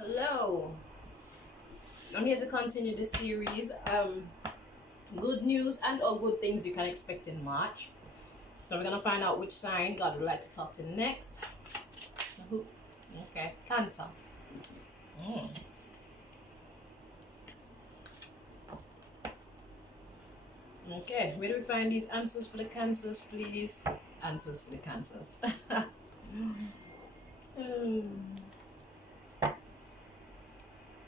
Hello, I'm here to continue the series. Good news and or good things you can expect in March. So we're gonna find out which sign God would like to talk to next. Okay, Cancer. Okay, where do we find these answers for the Cancers, please? Answers for the Cancers.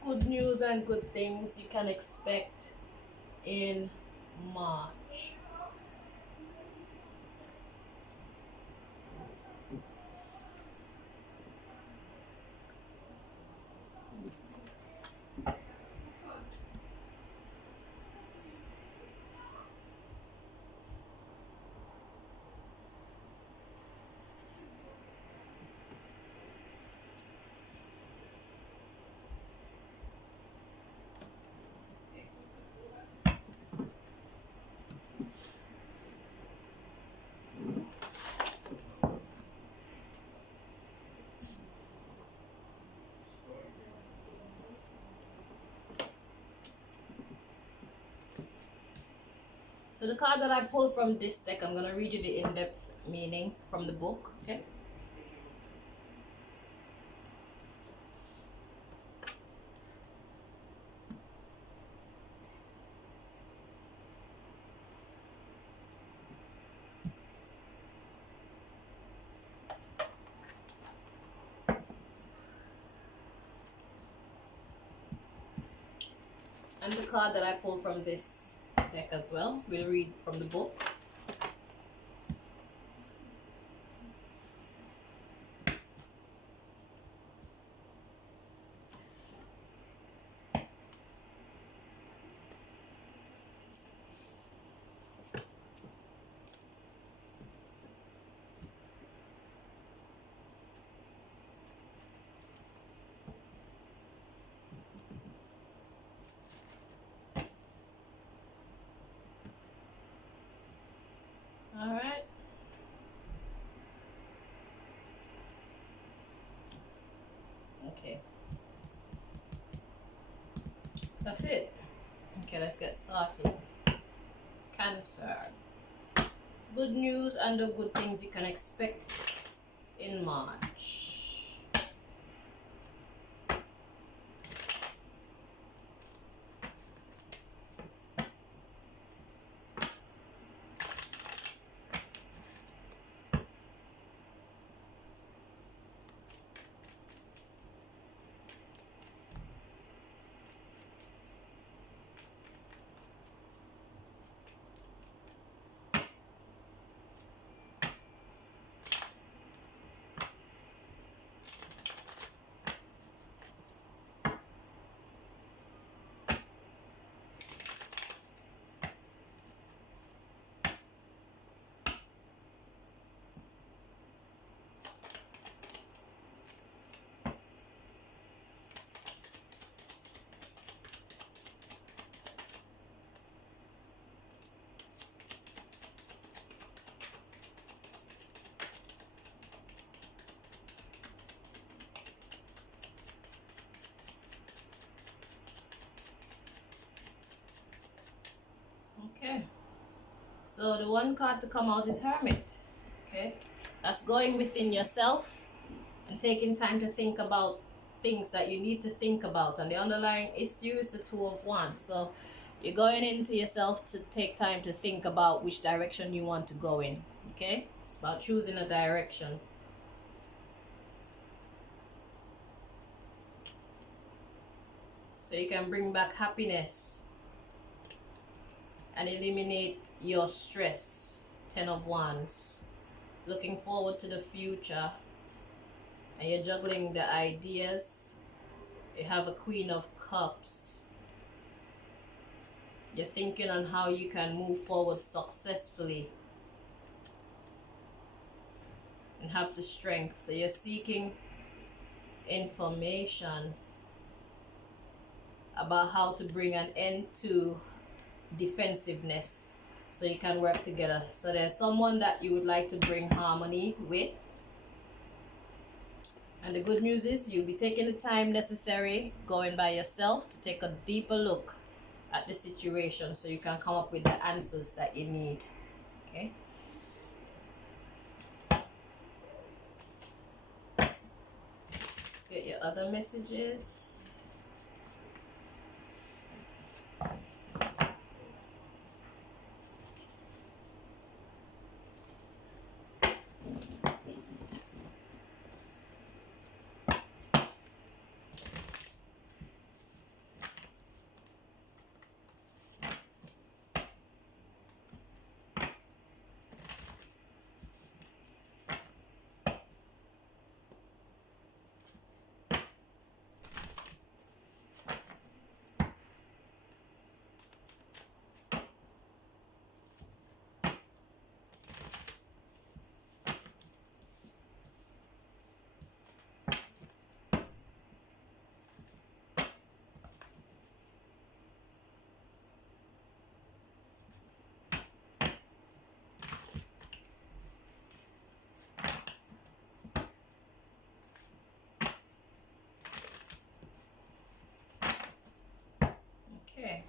Good news and good things you can expect in March. So the card that I pulled from this deck, I'm going to read you the in-depth meaning from the book, okay? And the card that I pulled from this deck as well, we'll read from the book. All right. Okay. That's it. Okay, let's get started. Cancer. Good news and the good things you can expect in March. Okay. So the one card to come out is Hermit. Okay. That's going within yourself and taking time to think about things that you need to think about. And the underlying issue is the Two of Wands. So you're going into yourself to take time to think about which direction you want to go in. Okay? It's about choosing a direction. So you can bring back happiness and eliminate your stress. 10 of Wands. Looking forward to the future. And you're juggling the ideas. You have a Queen of Cups. You're thinking on how you can move forward successfully and have the strength. So you're seeking information about how to bring an end to defensiveness so you can work together. So there's someone that you would like to bring harmony with, And the good news is you'll be taking the time necessary going by yourself to take a deeper look at the situation so you can come up with the answers that you need. Okay? Let's get your other messages. Okay.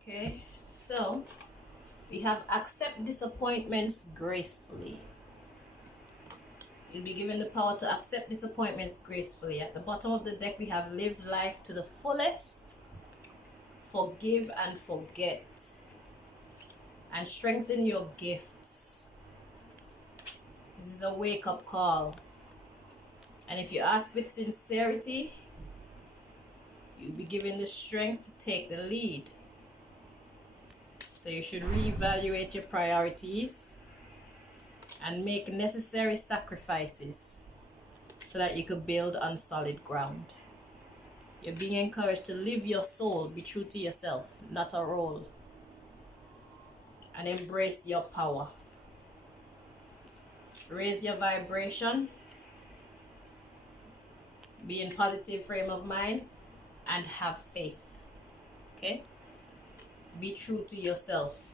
Okay, so we have accept disappointments gracefully. You'll be given the power to accept disappointments gracefully. At the bottom of the deck, we have live life to the fullest, forgive and forget, and strengthen your gifts. This is a wake-up call. And if you ask with sincerity, you'll be given the strength to take the lead. So you should reevaluate your priorities and make necessary sacrifices so that you could build on solid ground. You're being encouraged to live your soul, be true to yourself, not a role, and embrace your power. Raise your vibration, be in positive frame of mind, and have faith. Okay? Be true to yourself,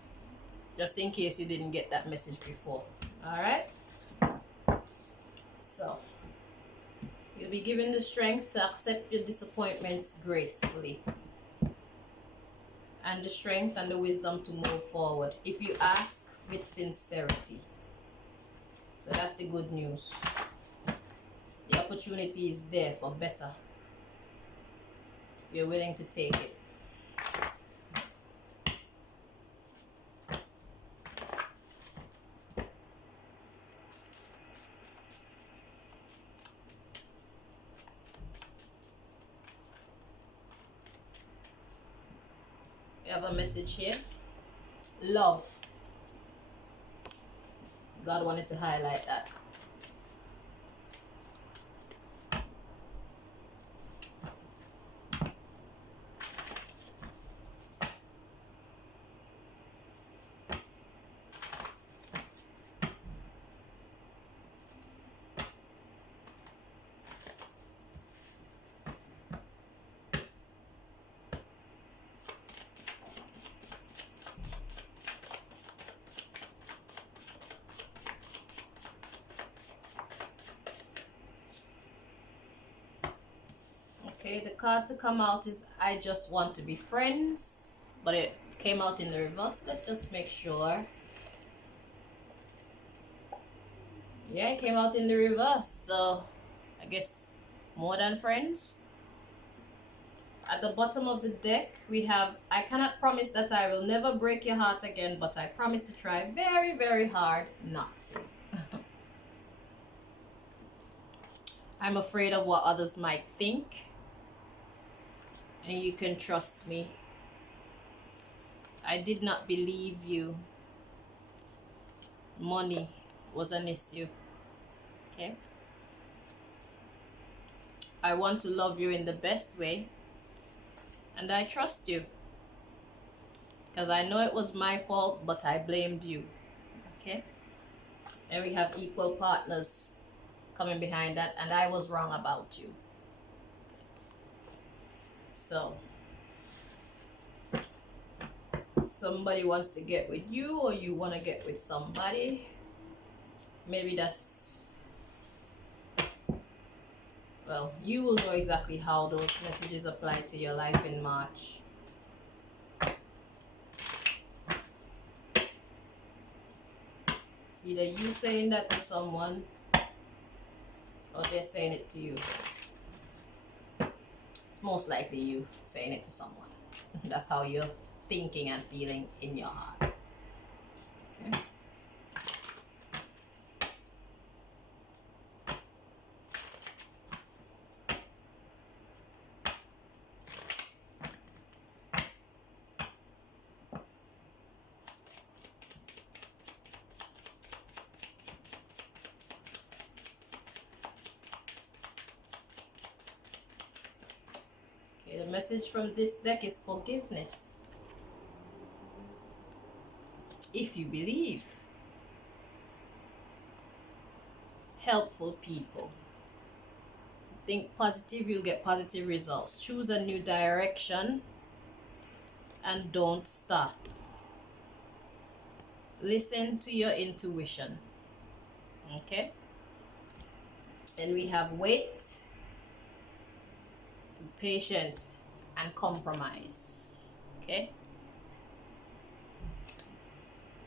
just in case you didn't get that message before. All right? So, you'll be given the strength to accept your disappointments gracefully, and the strength and the wisdom to move forward if you ask with sincerity. So that's the good news. The opportunity is there for better if you're willing to take it. We have a message here. Love. God wanted to highlight that. Okay, the card to come out is I just want to be friends, but it came out in the reverse. Let's just make sure. Yeah, it came out in the reverse, so I guess more than friends. At the bottom of the deck, we have I cannot promise that I will never break your heart again, but I promise to try very, very hard not to. I'm afraid of what others might think, and you can trust me. I did not believe you. Money was an issue. Okay? I want to love you in the best way, and I trust you. Because I know it was my fault, but I blamed you. Okay, and we have equal partners coming behind that, and I was wrong about you. So somebody wants to get with you, or you want to get with somebody. Maybe that's, well, you will know exactly how those messages apply to your life in March. It's either you saying that to someone, or they're saying it to you. It's most likely you saying it to someone. That's how you're thinking and feeling in your heart. Okay. The message from this deck is forgiveness. If you believe. Helpful people. Think positive, you'll get positive results. Choose a new direction and don't stop. Listen to your intuition. Okay? And we have wait, patient, and compromise. Okay?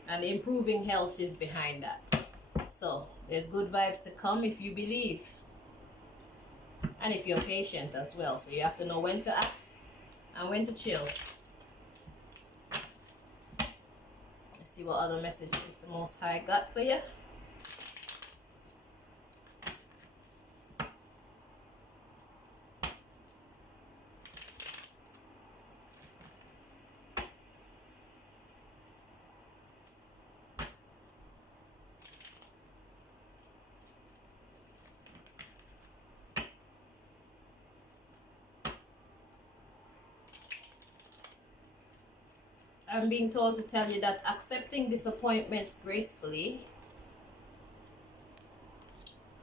And improving health is behind that. So there's good vibes to come if you believe, and if you're patient as well. So you have to know when to act and when to chill. Let's see what other messages the Most High got for you. I'm being told to tell you that accepting disappointments gracefully,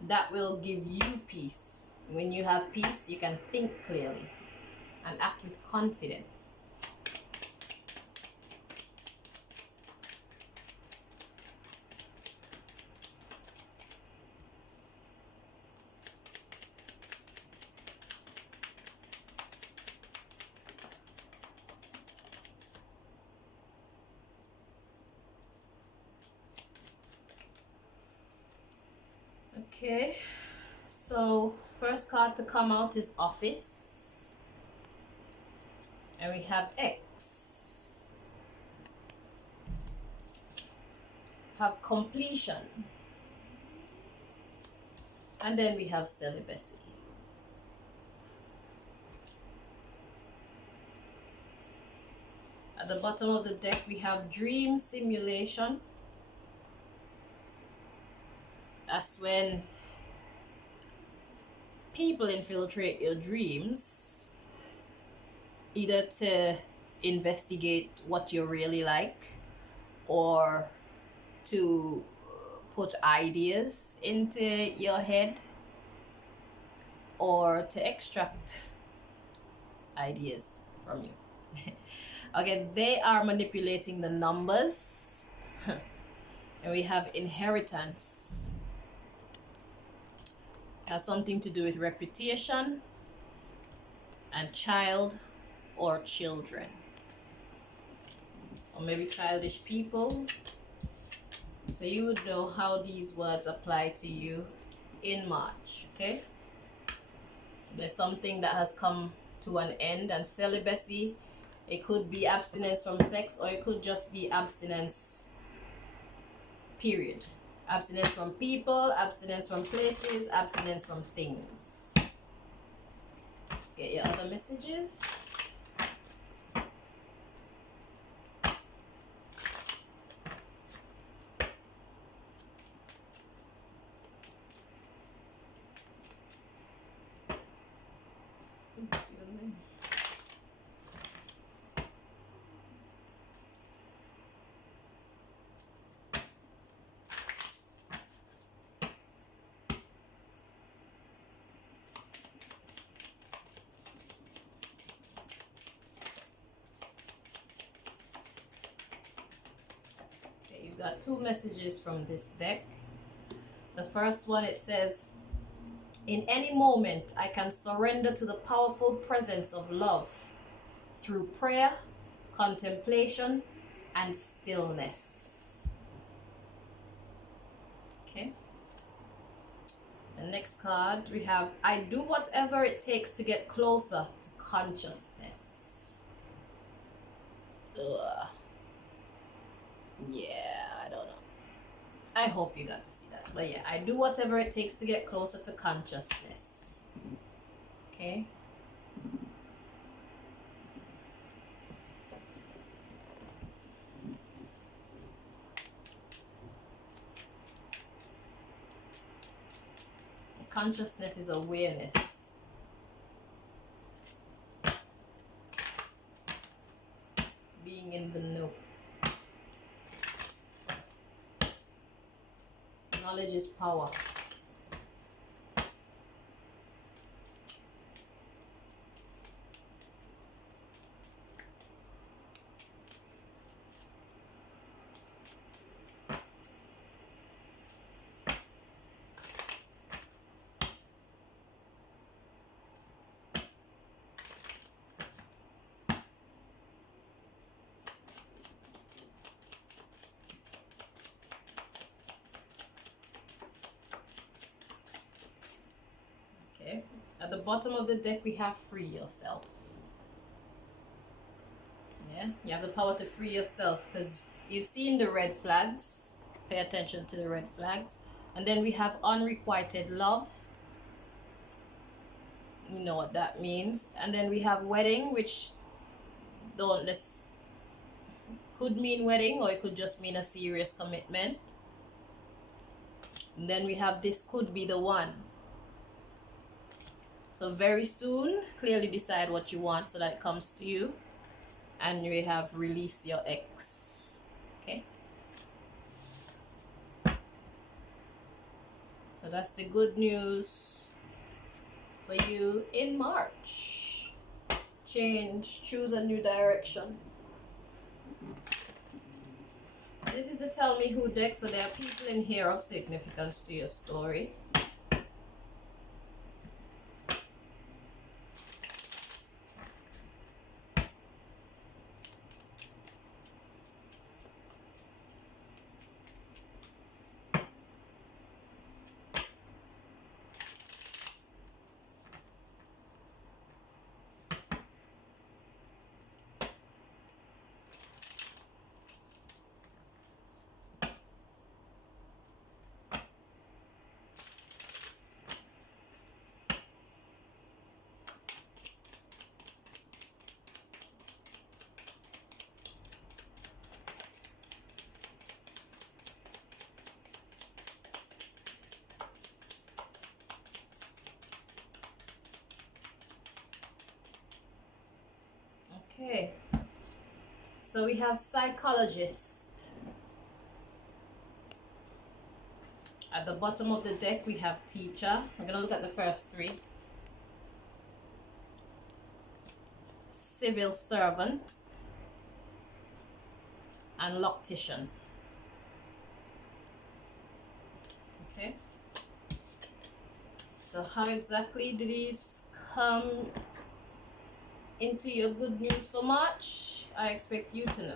that will give you peace. When you have peace, you can think clearly and act with confidence. Okay, so first card to come out is Office, and we have X, have Completion, and then we have Celibacy. At the bottom of the deck we have Dream Simulation. That's when people infiltrate your dreams, either to investigate what you're really like, or to put ideas into your head, or to extract ideas from you. Okay, they are manipulating the numbers. And we have Inheritance. Has something to do with reputation and child or children, or maybe childish people. So you would know how these words apply to you in March. Okay, there's something that has come to an end, and celibacy, it could be abstinence from sex, or it could just be abstinence, period. Abstinence from people, abstinence from places, abstinence from things. Let's get your other messages. got two messages from this deck. The first one, it says, in any moment, I can surrender to the powerful presence of love through prayer, contemplation, and stillness. Okay. The next card, we have, I do whatever it takes to get closer to consciousness. Ugh. Yeah, I don't know. I hope you got to see that. But yeah, I do whatever it takes to get closer to consciousness. Okay. Consciousness is awareness. Being in the know. Knowledge is power. At the bottom of the deck, we have free yourself. Yeah, you have the power to free yourself because you've seen the red flags. Pay attention to the red flags. And then we have unrequited love. You know what that means. And then we have wedding, which could mean wedding, or it could just mean a serious commitment. And then we have this could be the one. So very soon, clearly decide what you want so that it comes to you. And we have release your ex. Okay. So that's the good news for you in March. Change, choose a new direction. This is the Tell Me Who deck, so there are people in here of significance to your story. Okay, so we have psychologist. At the bottom of the deck, we have teacher. We're going to look at the first three. Civil servant and loctician. Okay, so how exactly do these come into your good news for March? I expect you to know.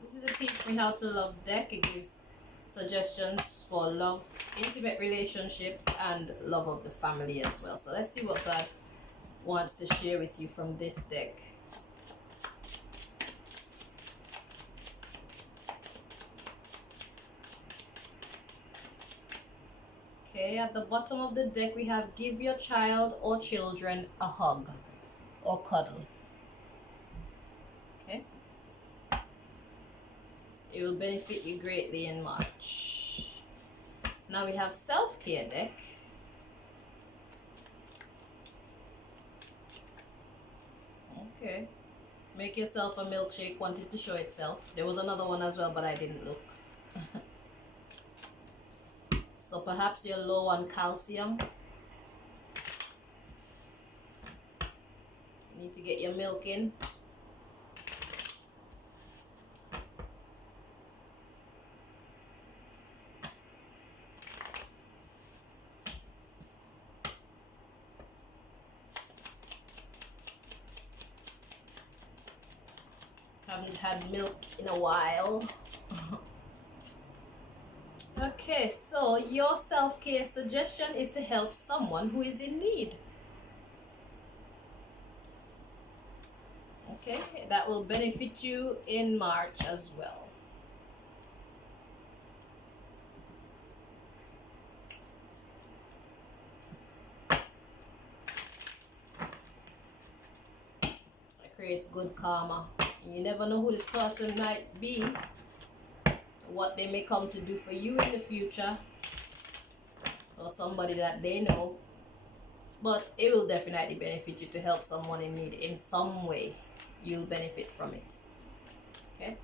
This is a Teach Me How to Love deck. It gives suggestions for love, intimate relationships, and love of the family as well. So let's see what God wants to share with you from this deck. Okay, at the bottom of the deck we have give your child or children a hug or cuddle. Okay, it will benefit you greatly in March. Now we have self-care deck. Okay. Make yourself a milkshake, want it to show itself. There was another one as well, but I didn't look. So perhaps you're low on calcium. Need to get your milk in. Haven't had milk in a while. Okay, so your self-care suggestion is to help someone who is in need. Okay, that will benefit you in March as well. It creates good karma. You never know who this person might be, what they may come to do for you in the future, or somebody that they know. But it will definitely benefit you to help someone in need in some way. You'll benefit from it. Okay?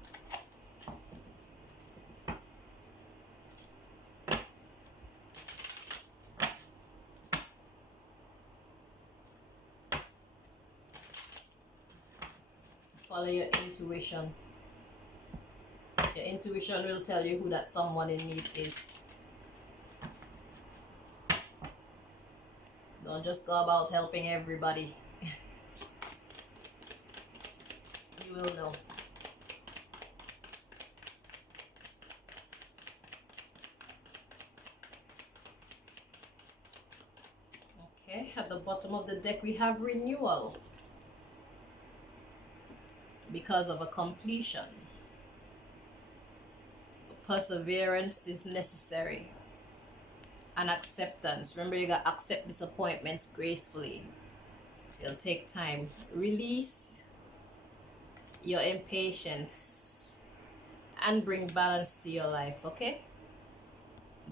Follow your intuition. Your intuition will tell you who that someone in need is. Don't just go about helping everybody. You will know. Okay, at the bottom of the deck we have renewal. Because of a completion. Perseverance is necessary. And acceptance. Remember, you got accept disappointments gracefully. It'll take time. Release your impatience and bring balance to your life, okay?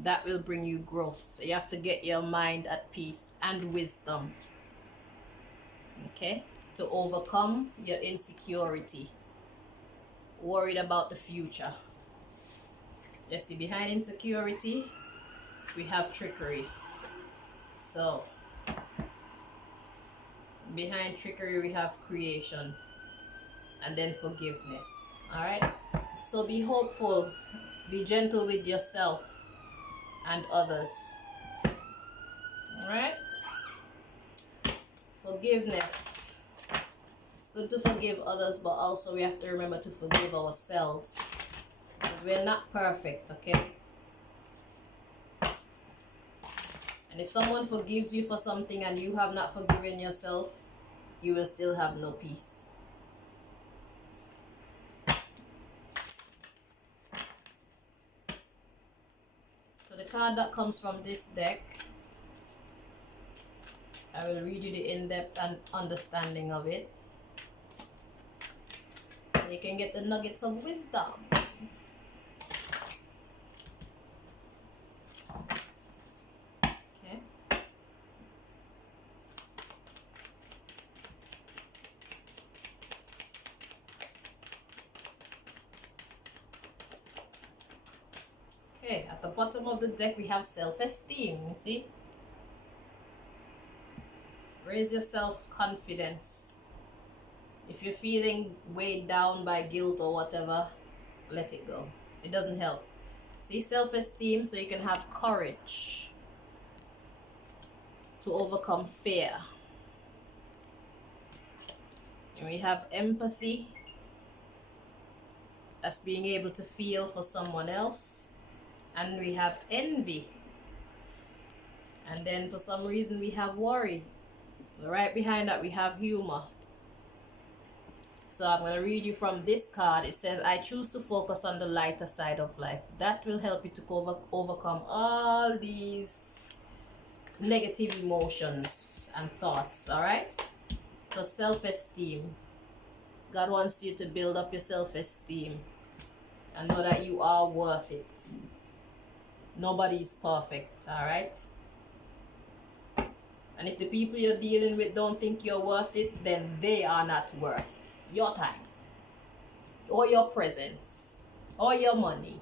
That will bring you growth. So you have to get your mind at peace and wisdom, okay, to overcome your insecurity, worried about the future. You see, behind insecurity we have trickery. So behind trickery we have creation, and then forgiveness. All right, so be hopeful, be gentle with yourself and others. All right, forgiveness. It's good to forgive others, but also we have to remember to forgive ourselves, because we're not perfect. Okay, and if someone forgives you for something and you have not forgiven yourself, you will still have no peace. So the card that comes from this deck, I will read you the in-depth and understanding of it, so you can get the nuggets of wisdom. Okay, at the bottom of the deck we have self-esteem, you see? Raise your self-confidence. If you're feeling weighed down by guilt or whatever, let it go. It doesn't help. See, self-esteem, so you can have courage to overcome fear. And we have empathy. That's being able to feel for someone else. And we have envy. And then for some reason we have worry. Right behind that we have humor. So I'm going to read you from this card. It says, I choose to focus on the lighter side of life. That will help you to overcome all these negative emotions and thoughts. Alright? So self-esteem. God wants you to build up your self-esteem and know that you are worth it. Nobody is perfect, alright? And if the people you're dealing with don't think you're worth it, then they are not worth your time, or your presence, or your money.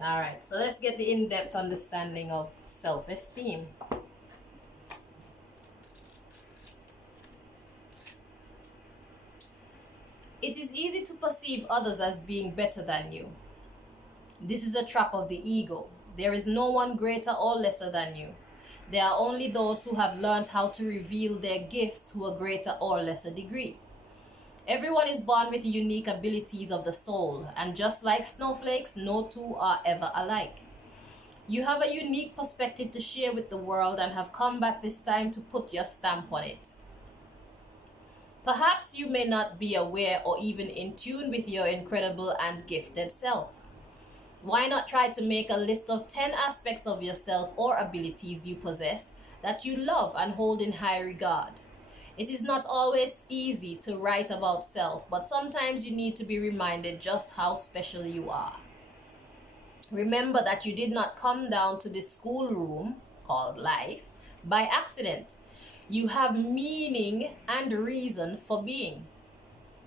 All right, so let's get the in-depth understanding of self-esteem. It is easy to perceive others as being better than you. This is a trap of the ego. There is no one greater or lesser than you. There are only those who have learned how to reveal their gifts to a greater or lesser degree. Everyone is born with unique abilities of the soul, and just like snowflakes, no two are ever alike. You have a unique perspective to share with the world and have come back this time to put your stamp on it. Perhaps you may not be aware or even in tune with your incredible and gifted self. Why not try to make a list of 10 aspects of yourself or abilities you possess that you love and hold in high regard? It is not always easy to write about self, but sometimes you need to be reminded just how special you are. Remember that you did not come down to this schoolroom called life by accident. You have meaning and reason for being.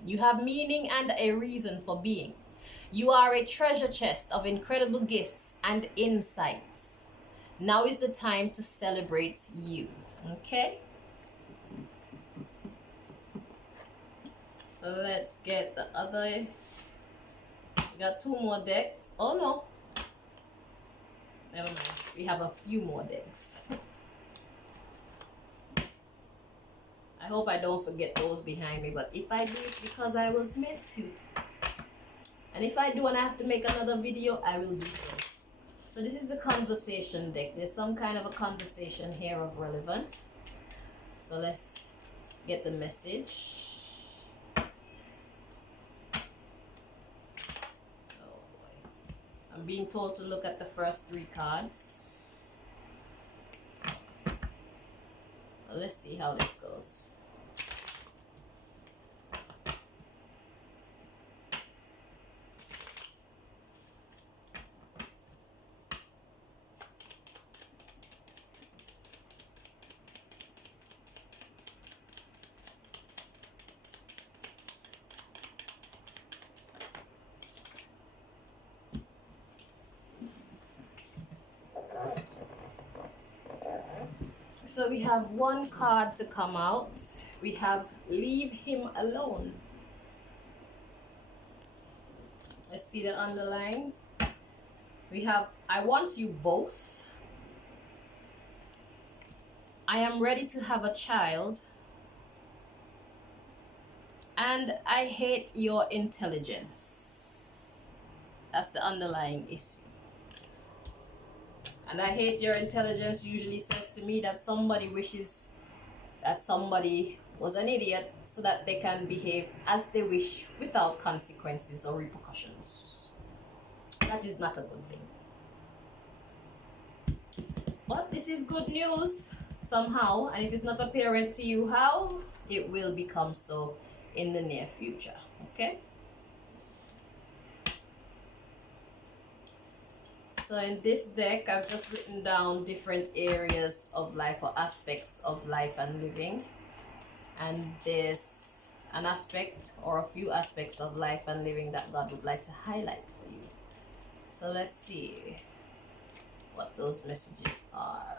You have meaning and a reason for being. You are a treasure chest of incredible gifts and insights. Now is the time to celebrate you. Okay? So let's get the other. We got 2 more decks. Oh no. Never mind. We have a few more decks. I hope I don't forget those behind me, but if I do, it's because I was meant to. And if I do and I have to make another video, I will do so. So this is the conversation deck. There's some kind of a conversation here of relevance. So let's get the message. Oh boy. I'm being told to look at the first 3 cards. Well, let's see how this goes. So we have 1 card to come out. We have leave him alone. Let's see the underline. We have I want you both. I am ready to have a child. And I hate your intelligence. That's the underlying issue. And I hate your intelligence usually says to me that somebody wishes that somebody was an idiot so that they can behave as they wish without consequences or repercussions. That is not a good thing. But this is good news somehow, and if it's not apparent to you how, it will become so in the near future. Okay? So in this deck, I've just written down different areas of life or aspects of life and living. And there's an aspect or a few aspects of life and living that God would like to highlight for you. So let's see what those messages are.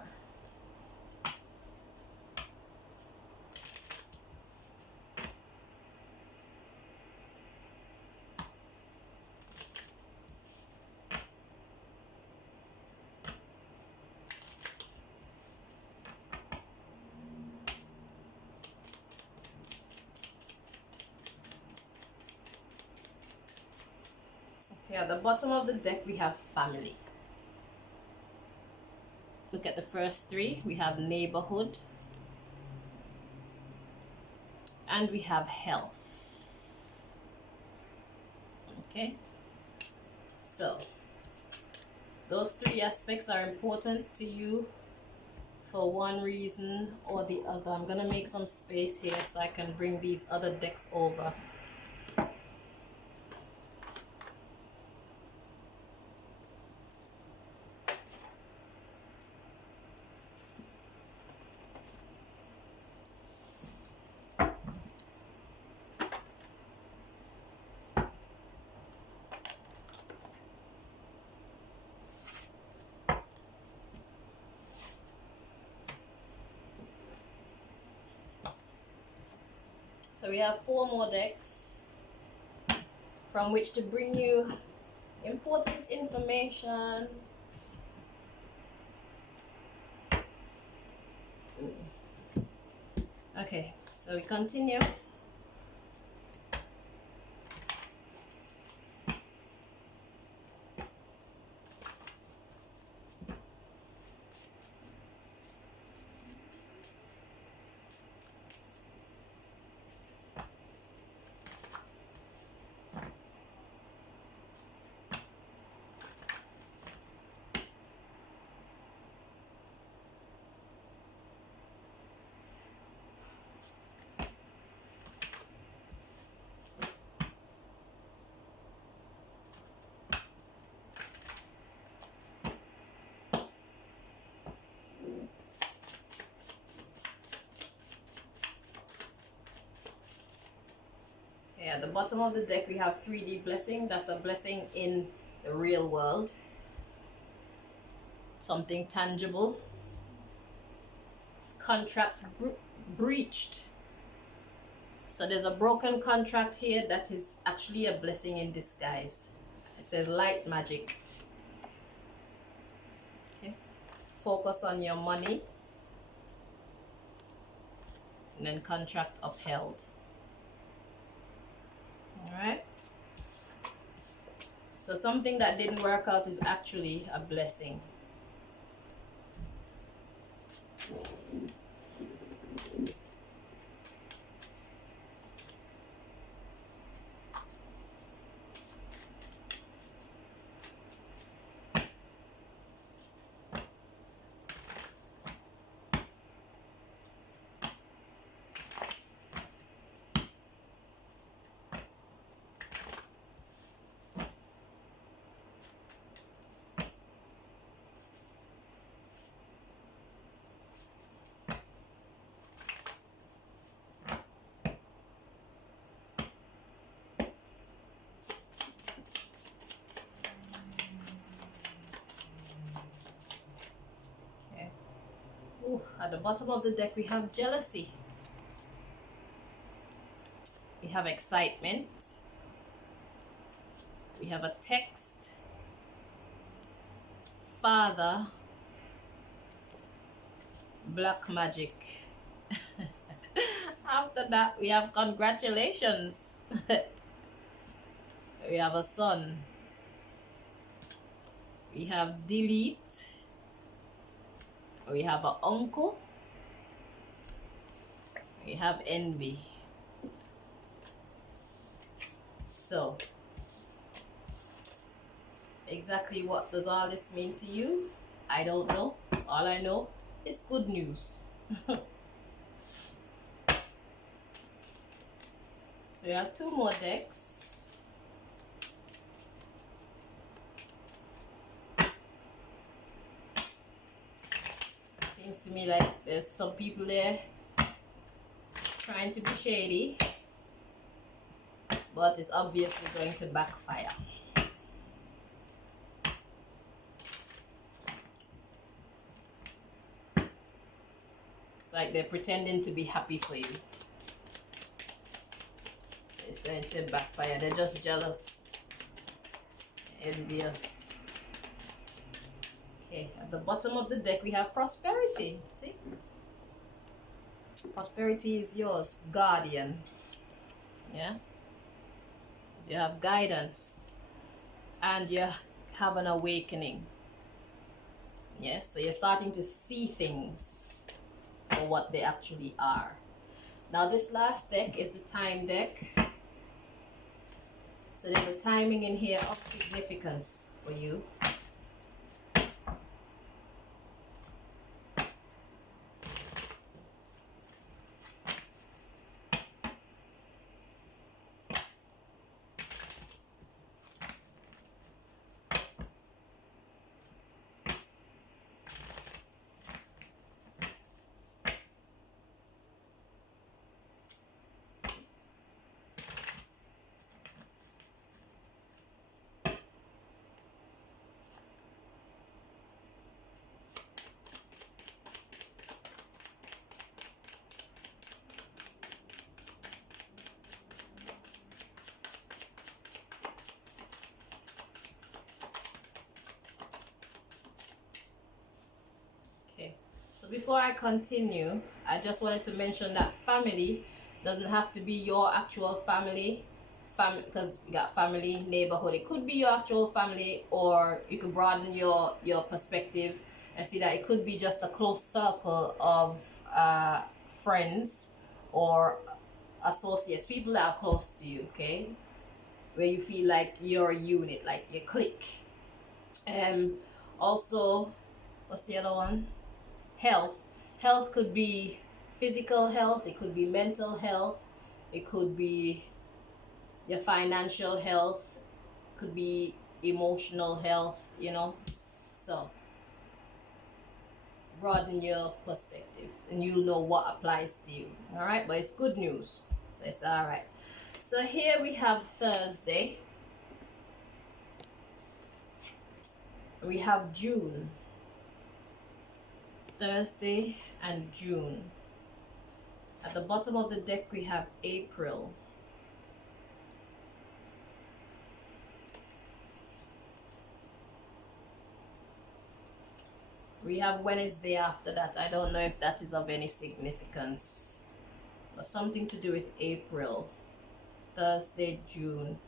At the bottom of the deck, we have family. Look at the first 3. We have neighborhood. And we have health. Okay. So, those 3 aspects are important to you for one reason or the other. I'm going to make some space here so I can bring these other decks over. So we have 4 more decks from which to bring you important information. Okay, so we continue. At the bottom of the deck we have 3D blessing. That's a blessing in the real world, something tangible. Contract breached. So there's a broken contract here that is actually a blessing in disguise. It says light magic. Okay. Focus on your money, and then contract upheld. Alright, so something that didn't work out is actually a blessing. At the bottom of the deck we have jealousy. We have excitement. We have a text. Father. Black magic. After that we have congratulations. We have a son. We have delete. We have an uncle. We have envy. So, exactly what does all this mean to you? I don't know. All I know is good news. So we have 2 more decks. Seems to me like there's some people there trying to be shady, but it's obviously going to backfire. It's like they're pretending to be happy for you. It's going to backfire. They're just jealous, envious. Okay, at the bottom of the deck we have prosperity. See? Prosperity is yours, guardian. Yeah? You have guidance and you have an awakening. Yeah, so you're starting to see things for what they actually are. Now this last deck is the time deck. So there's a timing in here of significance for you. So before I continue, I just wanted to mention that family doesn't have to be your actual family. Because you got family, neighborhood. It could be your actual family, or you could broaden your perspective and see that it could be just a close circle of friends or associates, people that are close to you, okay? Where you feel like you're a unit, like you click. Also, what's the other one? Health. Health could be physical health, it could be mental health, it could be your financial health, could be emotional health, you know. So broaden your perspective and you'll know what applies to you. All right, but it's good news, so it's all right. So here we have Thursday, we have June, Thursday and June. At the bottom of the deck we have April. We have Wednesday after that. I don't know if that is of any significance, but something to do with April, Thursday, June.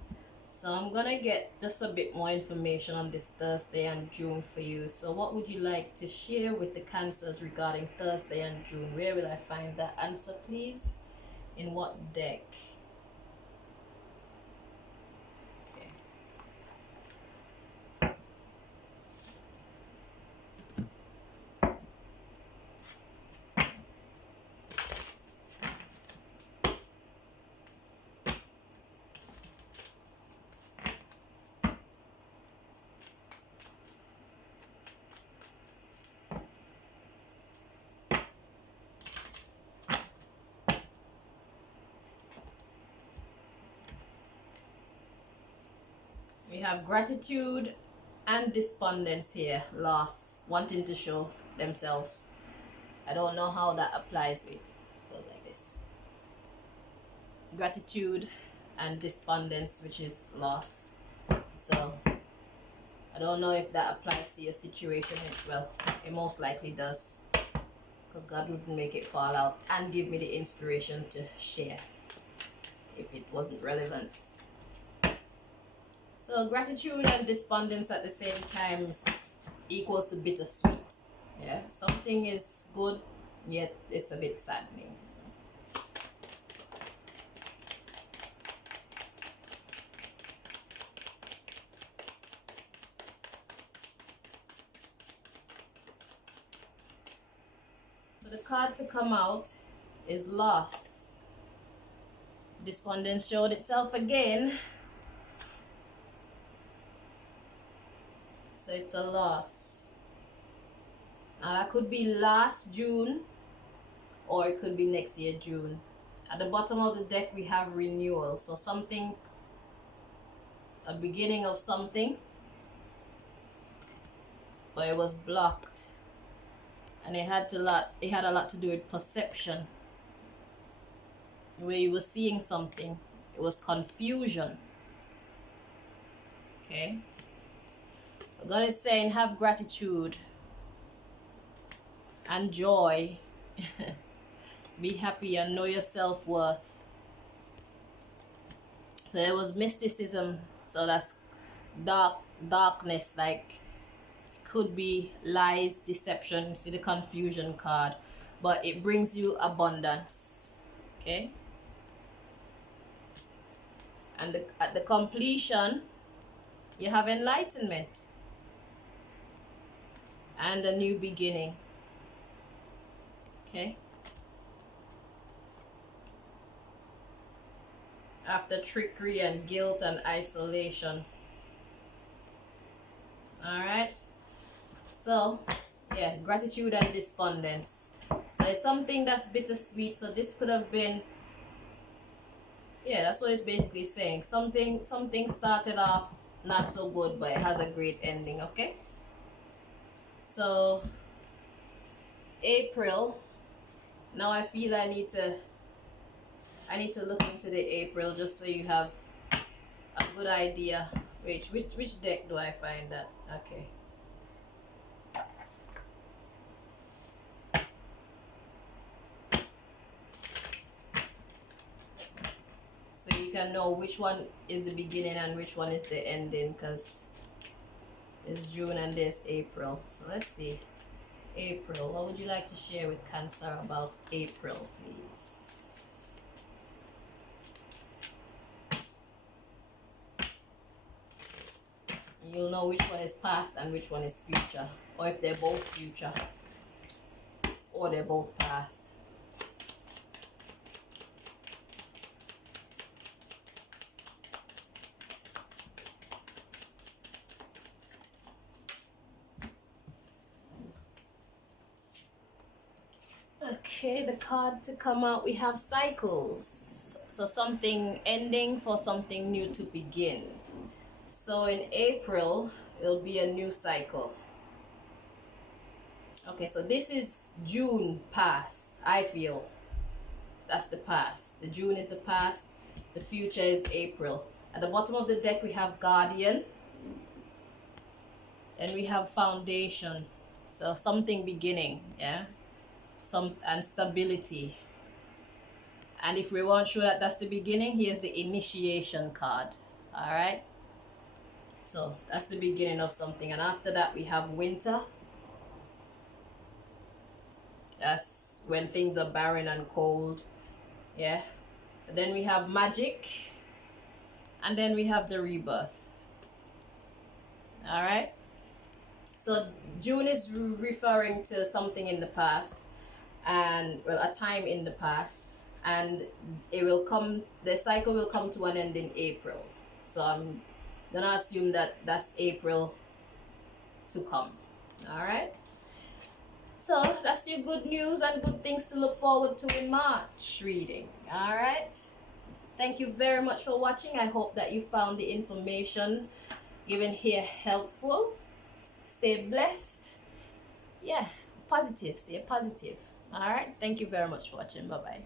So I'm gonna get just a bit more information on this Thursday and June for you. So what would you like to share with the Cancers regarding Thursday and June? Where will I find that answer, please? In what deck? We have gratitude and despondence here, loss, wanting to show themselves. I don't know how that applies with, goes like this. Gratitude and despondence, which is loss. So I don't know if that applies to your situation. Well, it most likely does, because God wouldn't make it fall out and give me the inspiration to share if it wasn't relevant. So gratitude and despondence at the same time equals to bittersweet. Yeah, something is good, yet it's a bit saddening. So the card to come out is loss. Despondence showed itself again. So it's a loss. Now that could be last June, or it could be next year June. At the bottom of the deck we have renewal. So something, a beginning of something, but it was blocked. And it had a lot to do with perception. Where you were seeing something, it was confusion. Okay. God is saying have gratitude and joy. Be happy and know your self-worth. So there was mysticism, so that's darkness, like could be lies, deception. See the confusion card, but it brings you abundance. Okay. And at the completion you have enlightenment and a new beginning. Okay. After trickery and guilt and isolation. Alright. So, yeah, gratitude and despondence. So it's something that's bittersweet. So this could have been, yeah, that's what it's basically saying. Something started off not so good, but it has a great ending, okay? So April, now I feel I need to look into the April just so you have a good idea. Which deck do I find that? Okay. can know which one is the beginning and which one is the ending, because it's June and there's April. So let's see. April, what would you like to share with Cancer about April, please? You'll know which one is past and which one is future, or if they're both future or they're both past. Okay, the card to come out, we have cycles. So something ending for something new to begin. So in April, it'll be a new cycle. Okay, so this is June past, I feel. That's the past. The June is the past. The future is April. At the bottom of the deck, we have Guardian. And we have Foundation. So something beginning, yeah? And stability. And if we weren't sure that that's the beginning, here's the Initiation card. All right, so that's the beginning of something. And after that, we have Winter. That's when things are barren and cold, yeah. And then we have Magic, and then we have the Rebirth. All right, so June is referring to something in the past, and well, a time in the past, and it will come, the cycle will come to an end in April. So I'm gonna assume that that's April to come. All right, so that's your good news and good things to look forward to in March reading. All right, thank you very much for watching. I hope that you found the information given here helpful. Stay blessed, yeah, positive, stay positive. All right, thank you very much for watching. Bye bye.